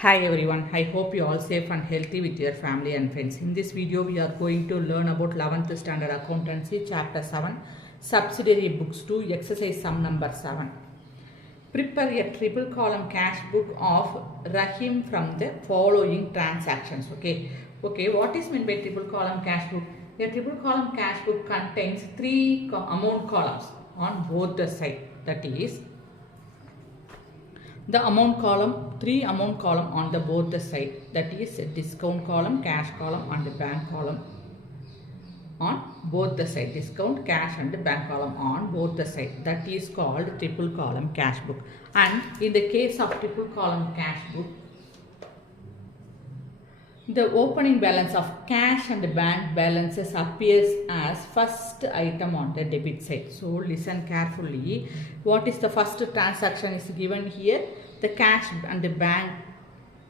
Hi everyone, I hope you all safe and healthy with your family and friends. In this video, we are going to learn about 11th Standard Accountancy, Chapter 7, Subsidiary Books 2, Exercise Sum number 7. Prepare a triple column cash book of Rahim from the following transactions. Okay, what is meant by triple column cash book? A triple column cash book contains three amount columns on both the sides. That is, the amount column, three amount column on the both the side, that is discount column, cash column and the bank column on both the side, discount, cash and the bank column on both the side. That is called triple column cash book. And in the case of triple column cash book, the opening balance of cash and bank balances appears as first item on the debit side. So listen carefully. What is the first transaction is given here? The cash and the bank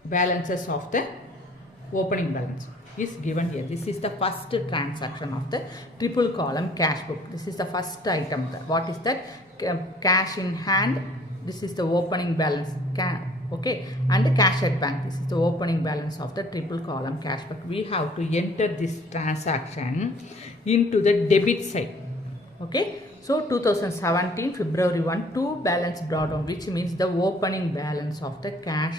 balances of the opening balance is given here. This is the first transaction of the triple column cash book. This is the first item. What is that? Cash in hand. This is the opening balance. Okay, and the cash at bank. This is the opening balance of the triple column cash book. We have to enter this transaction into the debit side. Okay, so 2017 February 1, 2 balance brought down, which means the opening balance of the cash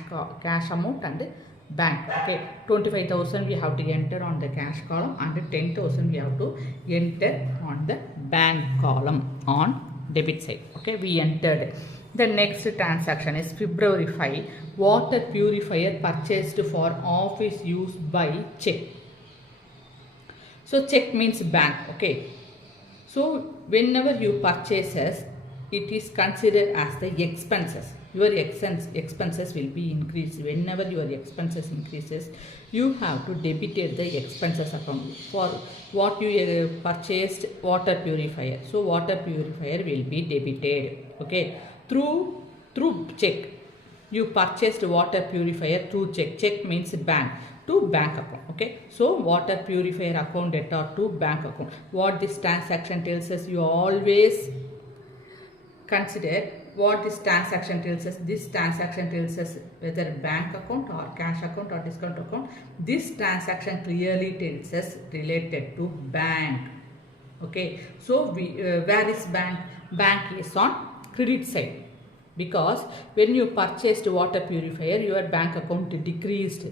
amount and the bank. Okay, 25,000 we have to enter on the cash column and 10,000 we have to enter on the bank column on debit side. Okay, we entered. The next transaction is February 5, water purifier purchased for office use by check. So check means bank. Okay. So whenever you purchases, it is considered as the expenses. Your expenses will be increased. Whenever your expenses increases, you have to debit the expenses account for what you purchased water purifier. So water purifier will be debited. Okay. Through check, you purchased water purifier through check. Check means bank, to bank account. Okay, so water purifier account debtor to bank account. What this transaction tells us, you always consider what this transaction tells us. This transaction tells us whether bank account or cash account or discount account. This transaction clearly tells us related to bank. Okay, so where is bank? Bank is on credit side, because when you purchased water purifier, your bank account decreased.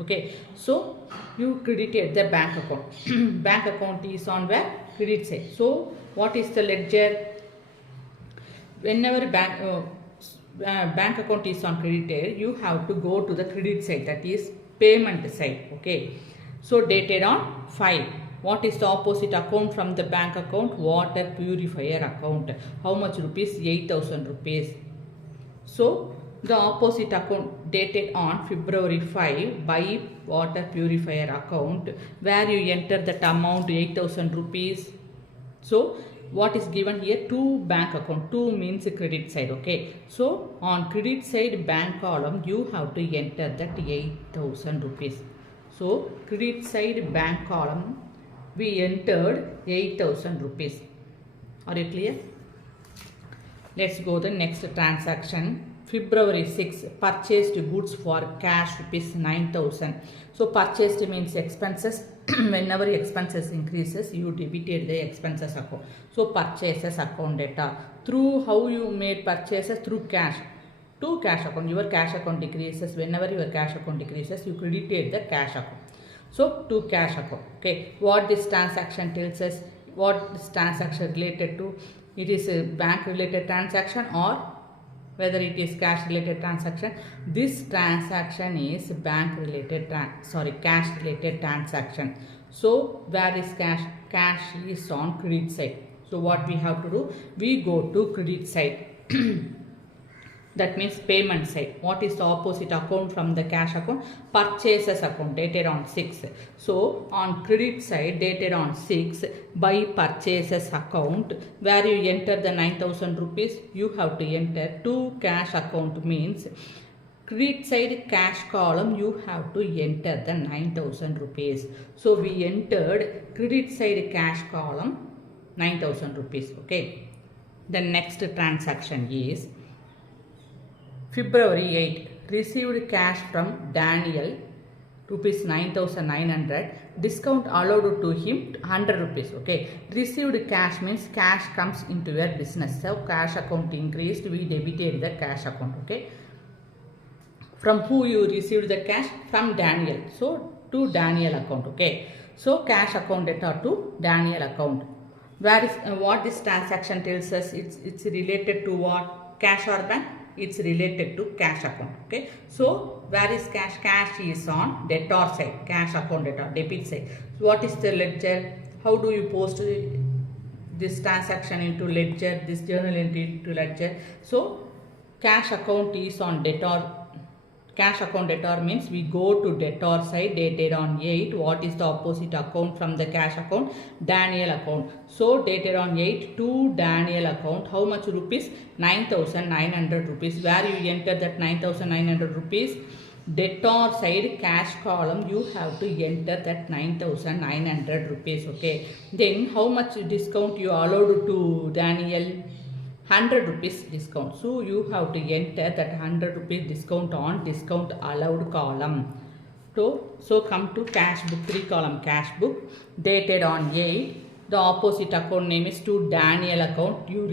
Okay, so you credited the bank account. Bank account is on where? Credit side. So what is the ledger? Whenever bank account is on credit, you have to go to the credit side, that is payment side. Okay, so dated on 5. What is the opposite account from the bank account? Water purifier account. How much rupees? 8,000 rupees. So the opposite account dated on February 5 by water purifier account, where you enter that amount 8,000 rupees. So what is given here? To bank account. To means credit side. Okay, so on credit side bank column, you have to enter that 8,000 rupees. So credit side bank column, we entered 8,000 rupees. Are you clear? Let's go the next transaction. February 6, purchased goods for cash rupees 9,000. So purchased means expenses. Whenever expenses increases, you debited the expenses account. So purchases account data. Through how you made purchases? Through cash. To cash account. Your cash account decreases. Whenever your cash account decreases, you credited the cash account. So to cash account. Okay, what this transaction tells us? What this transaction related to? It is a bank related transaction or whether it is cash related transaction. This transaction is bank related cash related transaction. So where is cash? Cash is on credit side. So what we have to do? We go to credit side. That means payment side. What is the opposite account from the cash account? Purchases account dated on 6. So on credit side dated on 6 by purchases account, where you enter the 9,000 rupees, you have to enter to cash account means credit side cash column, you have to enter the 9,000 rupees. So we entered credit side cash column 9,000 rupees. Okay. The next transaction is February 8, received cash from Daniel rupees 9,900, discount allowed to him 100 rupees. Okay, received cash means cash comes into your business, so cash account increased, we debited the cash account. Okay, from who you received the cash? From Daniel, so to Daniel account. Okay, so cash account debtor to Daniel account. Where is what this transaction tells us? It's related to what? Cash or bank? It's related to cash account. Okay, so where is cash? Cash is on debtor side, cash account debtor, debit side. So what is the ledger? How do you post this transaction into ledger, this journal entry into ledger? So cash account is on debtor. Cash account debtor means we go to debtor side, dated on 8. What is the opposite account from the cash account? Daniel account. So dated on 8 to Daniel account. How much rupees? 9,900 rupees. Where you enter that 9,900 rupees? Debtor side cash column, you have to enter that 9,900 rupees. Okay. Then how much discount you allowed to Daniel? 100 rupees discount. So you have to enter that 100 rupees discount on discount allowed column. So come to cash book, 3 column cash book, dated on 8. The opposite account name is to Daniel account. You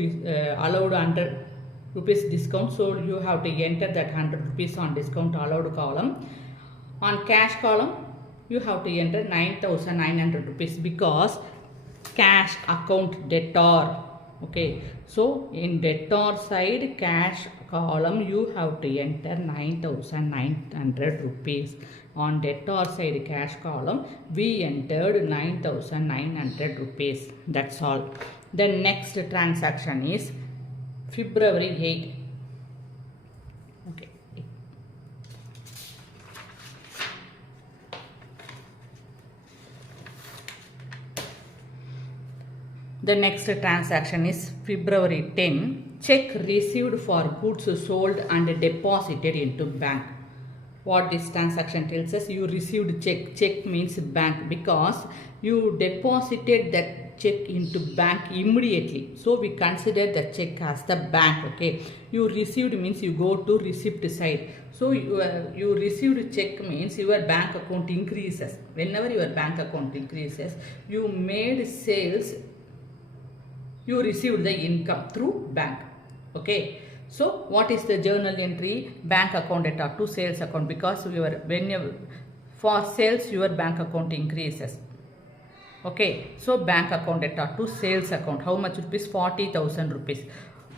allowed 100 rupees discount. So you have to enter that 100 rupees on discount allowed column. On cash column, you have to enter 9,900 rupees because cash account debtor. Okay, so in debtor side cash column you have to enter 9,900 rupees. On debtor side cash column we entered 9,900 rupees. That's all. The next transaction is February 8. Okay. The next transaction is February 10. Check received for goods sold and deposited into bank. What this transaction tells us? You received check. Check means bank because you deposited that check into bank immediately. So we consider the check as the bank. Okay. You received means you go to receipt side. So you received check means your bank account increases. Whenever your bank account increases, you made sales. You received the income through bank. Okay. So what is the journal entry? Bank account debtor to sales account, because for sales your bank account increases. Okay. So bank account debtor to sales account. How much rupees? 40,000 rupees.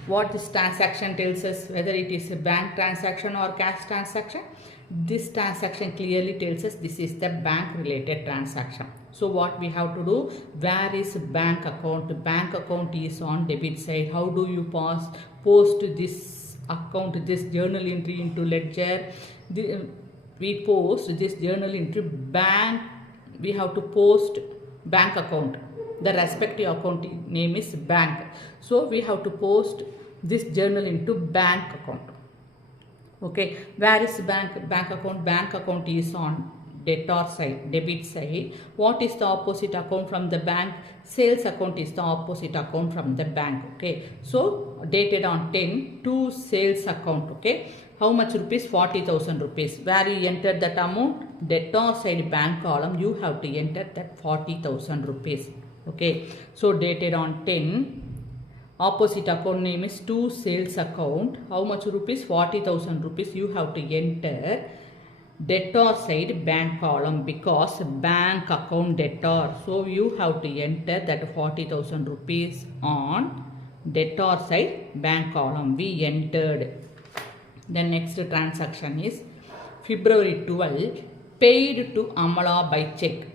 What this transaction tells us, whether it is a bank transaction or cash transaction? This transaction clearly tells us this is the bank related transaction. So what we have to do? Where is bank account? Bank account is on debit side. How do you post this account, this journal entry into ledger? We post this journal entry bank. We have to post bank account. The respective account name is bank. So we have to post this journal into bank account. Okay, where is bank account? Bank account is on debtor side, debit side. What is the opposite account from the bank? Sales account is the opposite account from the bank. Okay, so dated on 10 to sales account. Okay, how much rupees? 40,000 rupees. Where you enter that amount? Debtor side bank column, you have to enter that 40,000 rupees. Okay, so dated on 10. Opposite account name is to sales account. How much rupees? 40,000 rupees. You have to enter debtor side bank column because bank account debtor. So you have to enter that 40,000 rupees on debtor side bank column. We entered. The next transaction is February 12. Paid to Amala by check.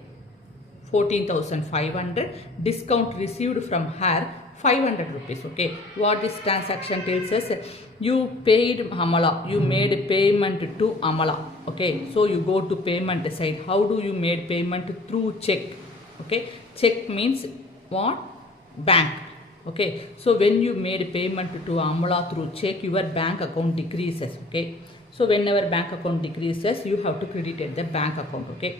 14,500. Discount received from her. 500 rupees. Okay, what this transaction tells us? You paid Amala, you made payment to Amala. Okay, so you go to payment side. How do you made payment? Through check. Okay, check means what? Bank. Okay, so when you made payment to Amala through check, your bank account decreases. Okay, so whenever bank account decreases, you have to credit the bank account. Okay,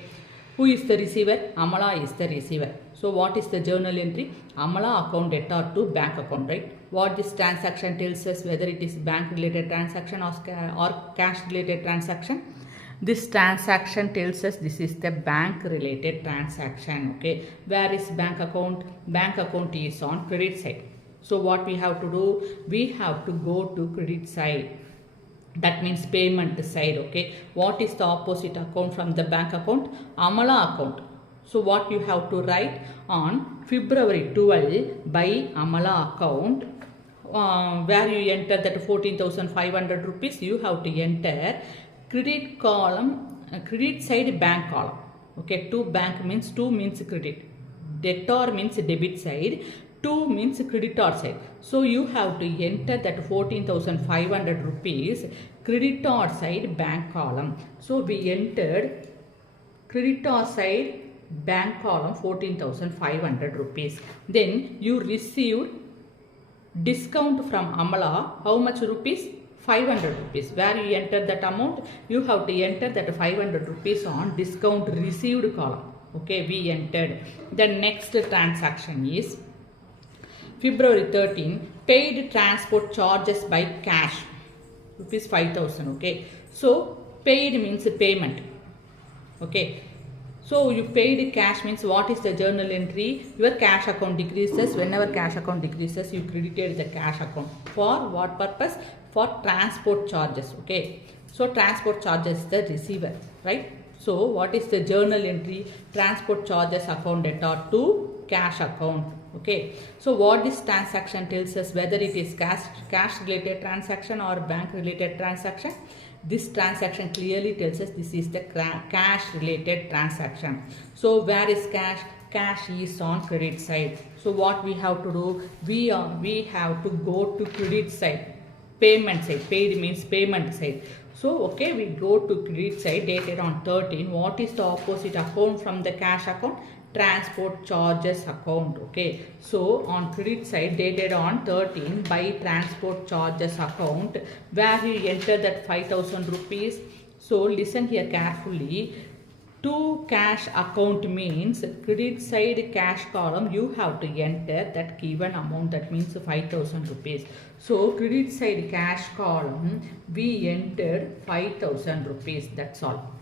Who is the receiver? Amala is the receiver. So what is the journal entry? Amala account debtor to bank account, right? What this transaction tells us, whether it is bank related transaction or cash related transaction. This transaction tells us this is the bank related transaction. Okay, where is bank account? Bank account is on credit side. So what we have to do? We have to go to credit side. That means payment side. Okay, what is the opposite account from the bank account? Amala account. So what you have to write on February 12 by Amala account, where you enter that 14,500 rupees, you have to enter credit column, credit side bank column. Okay, to bank means to means credit, debtor means debit side, to means creditor side. So you have to enter that 14,500 rupees creditor side bank column. So we entered creditor side bank column 14,500 rupees. Then you received discount from Amala. How much rupees? 500 rupees. Where you enter that amount? You have to enter that 500 rupees on discount received column. Okay, we entered. The next transaction is February 13, paid transport charges by cash, rupees 5,000. Okay, so paid means payment. Okay, so you paid cash means what is the journal entry? Your cash account decreases. Whenever cash account decreases, you credited the cash account. For what purpose? For transport charges. Okay, so transport charges is the receiver, right? So what is the journal entry? Transport charges account debtor to cash account. Okay, so what this transaction tells us, whether it is cash related transaction or bank related transaction. This transaction clearly tells us this is the cash related transaction. So where is cash? Cash is on credit side. So what we have to do? We have to go to credit side, payment side. Paid means payment side. So okay, we go to credit side, dated on 13. What is the opposite account from the cash account? Transport charges account. Okay, so on credit side, dated on 13 by transport charges account, where you enter that 5,000 rupees. So listen here carefully. To cash account means credit side cash column, you have to enter that given amount, that means 5,000 rupees. So credit side cash column, we entered 5,000 rupees. That's all.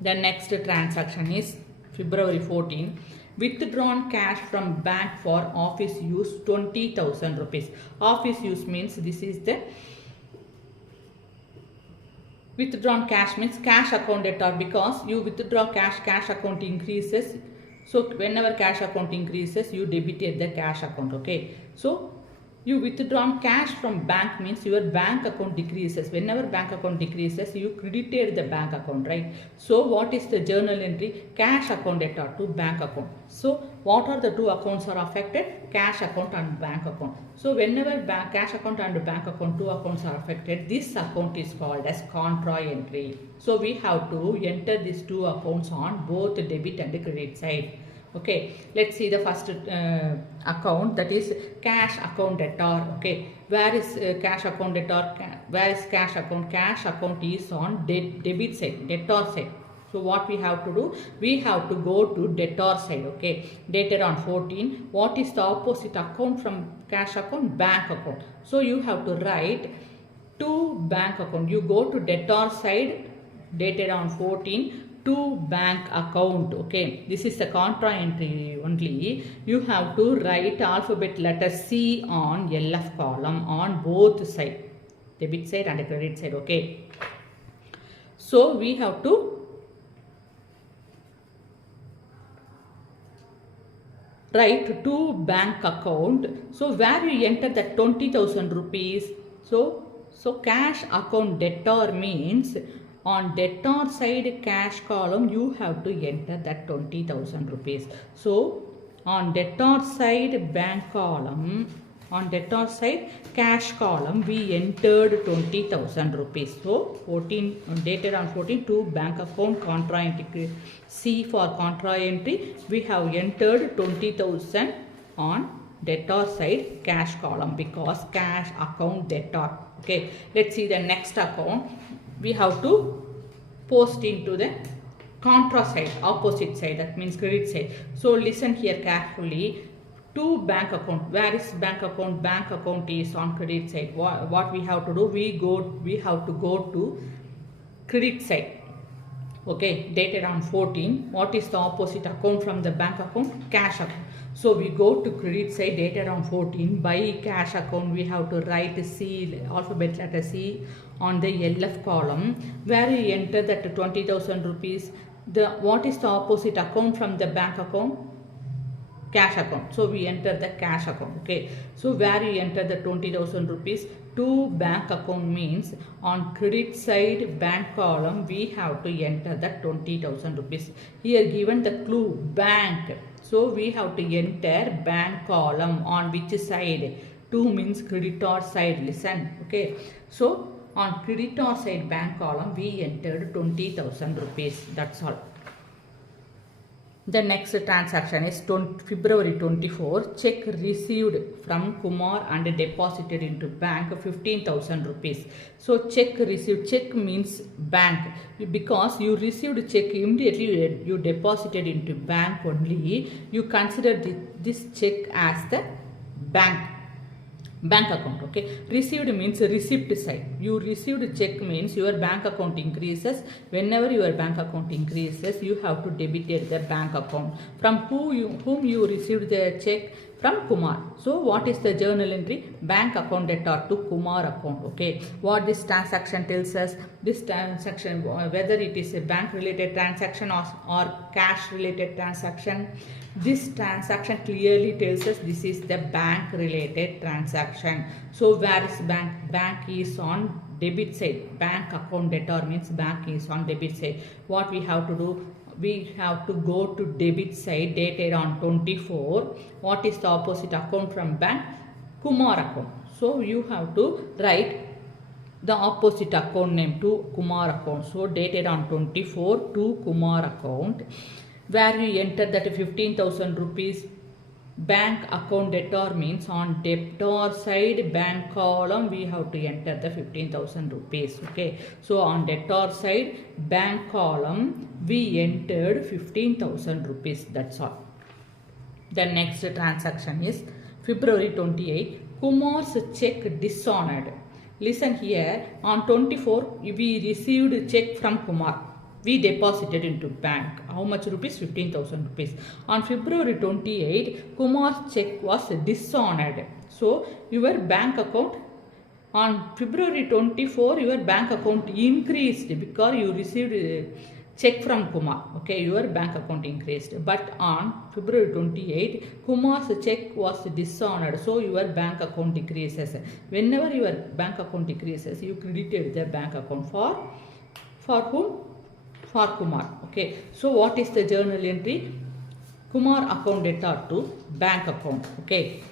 The next transaction is February 14, withdrawn cash from bank for office use 20,000 rupees. Office use means this is the withdrawn cash means cash account debtor, because you withdraw cash account increases. So whenever cash account increases, you debited the cash account. Okay, so you withdrawn cash from bank means your bank account decreases. Whenever bank account decreases, you credited the bank account, right? So what is the journal entry? Cash account debtor to bank account. So what are the two accounts are affected? Cash account and bank account. So whenever cash account and bank account, two accounts are affected, this account is called as contra entry. So we have to enter these two accounts on both debit and credit side. Okay, let's see the first account, that is cash account debtor. Okay, where is cash account debtor? Where is cash account? Cash account is on debit side, debtor side. So what we have to do? We have to go to debtor side. Okay, dated on 14. What is the opposite account from cash account? Bank account. So you have to write to bank account. You go to debtor side, dated on 14. To bank account. Okay, this is the contra entry only. You have to write alphabet letter C on LF column on both side, debit side and credit side. Okay, so we have to write to bank account. So where you enter that 20,000 rupees. So cash account debtor means on debtor side cash column, you have to enter that 20,000 rupees. So on debtor side bank column, on debtor side cash column, we entered 20,000 rupees. So 14, dated on 14, to bank account contra entry. C for contra entry, we have entered 20,000 on debtor side cash column, because cash account debtor. Okay, let's see the next account. We have to post into the contra side, opposite side, that means credit side. So listen here carefully. To bank account. Where is bank account? Bank account is on credit side. What we have to do? We have to go to credit side. Okay, dated on 14. What is the opposite account from the bank account? Cash account. So we go to credit side, dated on 14. By cash account, we have to write C, alphabet letter C on the LF column, where you enter that 20,000 rupees. What is the opposite account from the bank account? Cash account. So we enter the cash account. Okay, so where you enter the 20,000 rupees to bank account means on credit side bank column we have to enter the 20,000 rupees. Here given the clue bank, so we have to enter bank column on which side? 2 means creditor side. Listen. Okay, so on creditor side bank column we entered 20,000 rupees. That's all. The next transaction is February 24. Check received from Kumar and deposited into bank 15,000 rupees. So check received. Check means bank. Because you received check immediately, you deposited into bank only. You consider this check as the bank account. Okay, received means receipt side. You received check means your bank account increases. Whenever your bank account increases, you have to debit the bank account. From whom you received the check? From Kumar. So what is the journal entry? Bank account debtor to Kumar account. Okay, what this transaction tells us? This transaction, whether it is a bank related transaction or cash related transaction, this transaction clearly tells us this is the bank related transaction. So where is bank? Bank is on debit side. Bank account debtor means bank is on debit side. What we have to do? We have to go to debit side, dated on 24. What is the opposite account from bank? Kumar account. So you have to write the opposite account name to Kumar account. So dated on 24 to Kumar account, where you enter that 15,000 rupees. Bank account debtor means on debtor side bank column we have to enter the 15,000 rupees. Okay, so on debtor side bank column we entered 15,000 rupees. That's all. The next transaction is February 28. Kumar's check dishonored. Listen here, on 24 we received check from Kumar. We deposited into bank. How much rupees? 15,000 rupees. On February 28, Kumar's check was dishonored. So your bank account on February 24, your bank account increased because you received a check from Kumar. Okay, your bank account increased. But on February 28, Kumar's check was dishonored. So your bank account decreases. Whenever your bank account decreases, you credited the bank account for whom? For Kumar. Okay, so what is the journal entry? Kumar account debtor to bank account. Okay,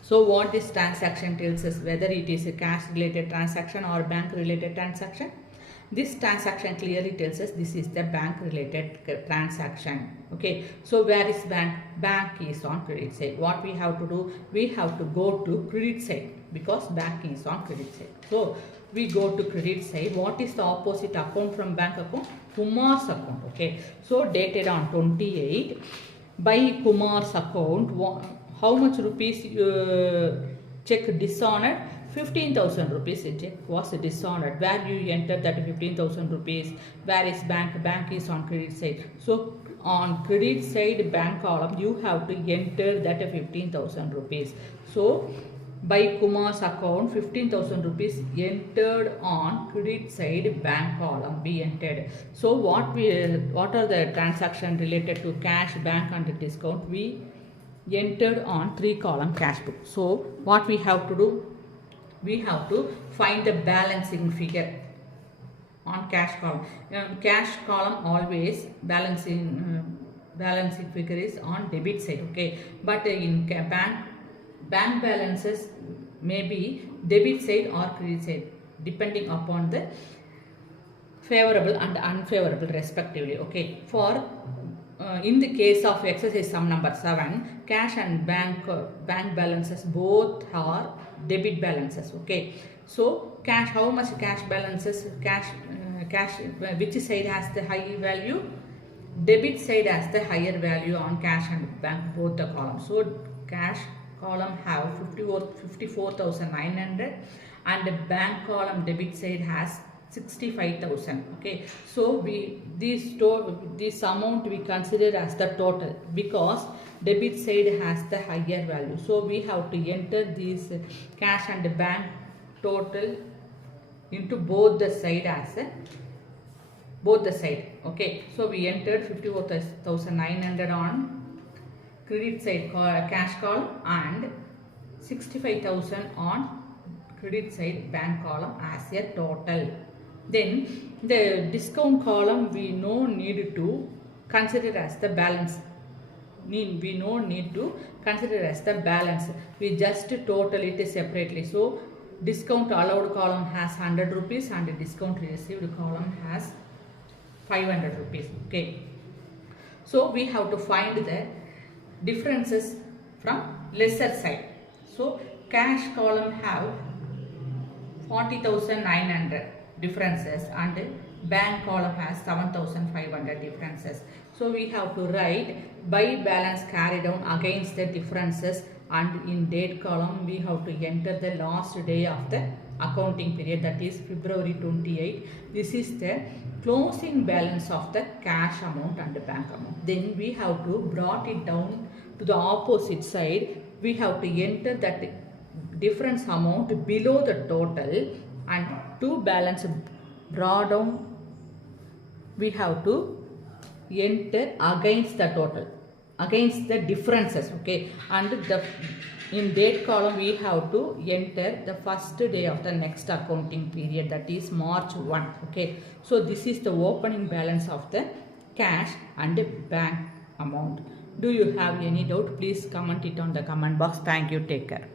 so what this transaction tells us, whether it is a cash related transaction or bank related transaction? This transaction clearly tells us this is the bank related transaction. Okay, so where is bank? Bank is on credit side. What we have to do? We have to go to credit side because bank is on credit side. So we go to credit side. What is the opposite account from bank account? Kumar's account. Okay, so dated on 28, by Kumar's account, how much rupees check dishonored? 15,000 rupees check was dishonored. Where you enter that 15,000 rupees? Where is bank? Bank is on credit side. So on credit side bank column you have to enter that 15,000 rupees. So by Kumar's account 15,000 rupees entered on credit side bank column we entered. So what are the transaction related to cash, bank and discount? We entered on 3 column cash book. So what we have to do? We have to find the balancing figure on cash column. Cash column always balancing figure is on debit side. Okay, but in bank balances may be debit side or credit side depending upon the favorable and unfavorable respectively. Okay, for in the case of exercise sum number 7, cash and bank balances both are debit balances. Okay, so cash, how much cash balances? Cash which side has the high value? debit side has the higher value on cash and bank, both the columns. So cash column have 54,900 and the bank column debit side has 65,000. Okay, so this amount we consider as the total because debit side has the higher value. So we have to enter this cash and the bank total into both the side as a both the side. Okay, so we entered 54,900 on credit side cash column and 65,000 on credit side bank column as a total. Then the discount column we no need to consider as the balance. We no need to consider as the balance. We just total it separately. So discount allowed column has 100 rupees and the discount received column has 500 rupees. Okay, so we have to find the differences from lesser side. So cash column have 40,900 differences and bank column has 7,500 differences. So we have to write by balance carried down against the differences, and in date column we have to enter the last day of the accounting period, that is February 28. This is the closing balance of the cash amount and the bank amount. Then we have to brought it down to the opposite side. We have to enter that difference amount below the total, and to balance brought down we have to enter against the total, against the differences. Okay, and the in date column we have to enter the first day of the next accounting period, that is March 1. Okay, so this is the opening balance of the cash and the bank amount. Do you have any doubt? Please comment it on the comment box. Thank you. Take care.